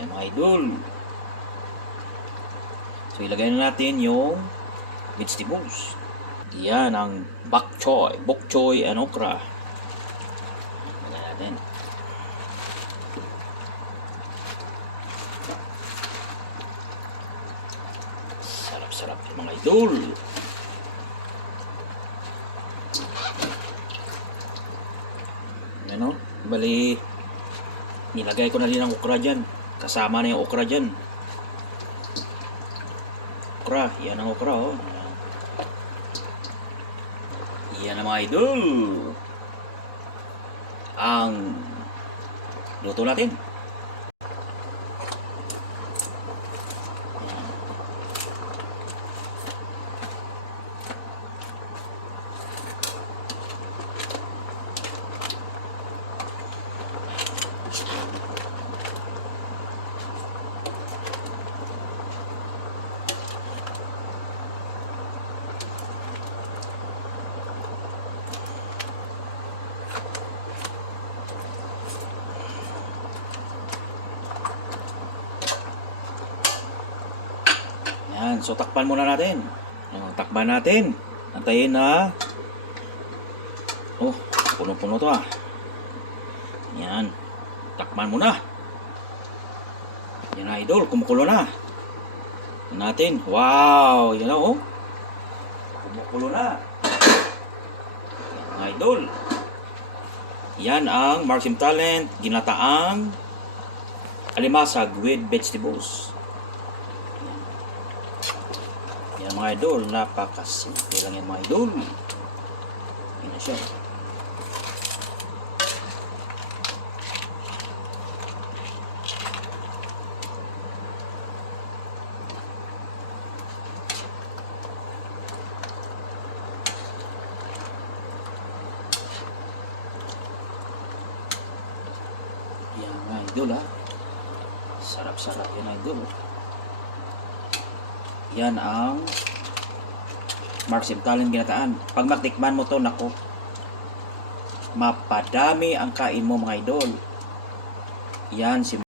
Yan mga idol. So ilagay na natin yung vegetables. Yan ang bok choy and okra. Ilagay natin. Sarap-sarap yung mga idol. Ano? Bali, nilagay ko na rin ang okra dyan. Kasama na yung okra dyan. Okra, yan ang okra oh. Yan ang mga idol. Ang luto natin. Yan, so takpan muna natin. Takpan natin. Antayin na. Oh, puno-puno to ah. Yan. Takpan muna. Yan na idol, kumukulo na. Yan natin. Wow, yan na oh. Kumukulo na. Yan idol. Yan ang Mark's Talent ginataang alimasag with vegetables. Yan mga idol, napakasimple lang yan mga idol. Yan na siya. Yan mga idol ha. Sarap-sarap yan idol. Yan ang Mark's Talent ginataan. Pag matikman mo to, nako, mapadami ang kain mo mga idol. Yan si